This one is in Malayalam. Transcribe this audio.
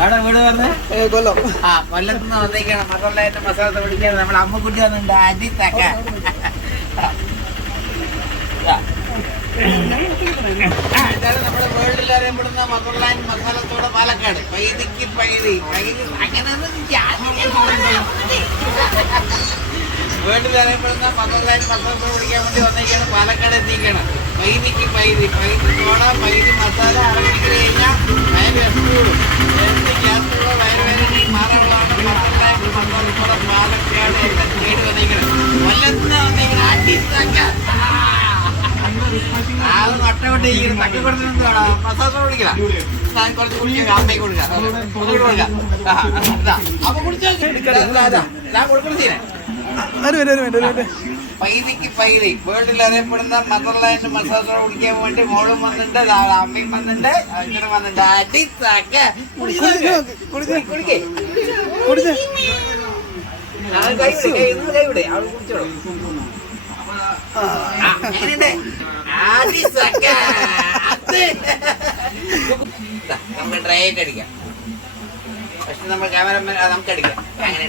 അവിടെ വീട് പറഞ്ഞ കൊല്ലം. കൊല്ലത്തുനിന്ന് വന്നേക്കാണ് മസാല മസാല പിടിക്കാൻ. നമ്മുടെ അമ്മക്കുട്ടി വന്നിട്ടുണ്ട് അജിത്തക്ക. ഇതാണ് നമ്മുടെ വേൾഡിൽ അറിയപ്പെടുന്ന മദർലാൻഡ് മസാലത്തോടെ പാലക്കാട്. പൈതിക്ക് പൈതി അങ്ങനെയൊന്നും വേൾഡിൽ അറിയപ്പെടുന്ന മദർലാൻഡ് മസാലത്തോടെ പിടിക്കാൻ വേണ്ടി വന്നേക്കാണ് പാലക്കാട് എത്തിക്കാണ്. പൈതിക്ക് പൈതി പൈതിത്തോട പൈതി മസാല അരമണിക്കൂർ കഴിഞ്ഞാൽ വയറ് എസ്കൂടും. ഗ്യാസുള്ള വയറുവേദന മാറുകളാണ് മദർലാൻഡ് മസാലത്തോടെ പാലക്കാട് കേട് വന്നേക്കണം. കൊല്ലത്തുനിന്ന് വന്നേക്കണം അജിത്തക്ക. അത് നട്ടോട്ട് തക്കി കൊടുത്തിട്ട് മസാല കുടിക്കണം. കുറച്ച് കുടിക്കാം, അമ്മയ്ക്ക് കൊടുക്കാം, കൊടുക്കാം. അപ്പൊ കുടിച്ചാൽ കൊടുക്കണം ചെയ്യണേ. പൈതിക്ക് പൈതി വേൾഡിൽ അറിയപ്പെടുന്ന മദർലാൻഡ് മസാല കുടിക്കാൻ വേണ്ടി മോളും വന്നിട്ടുണ്ട്, അമ്മയും വന്നിട്ടുണ്ട്, അച്ഛനും വന്നിട്ടുണ്ട്. അടിത്താക്ക കുടിക്കേ കൈവിടെ അവൾ കുടിച്ചോളൂ. നമുക്ക് ഡ്രൈ ആയിട്ട് അടിക്കാം. പക്ഷെ നമ്മൾ ക്യാമറമാൻ നമുക്ക് അടിക്കാം. അങ്ങനെ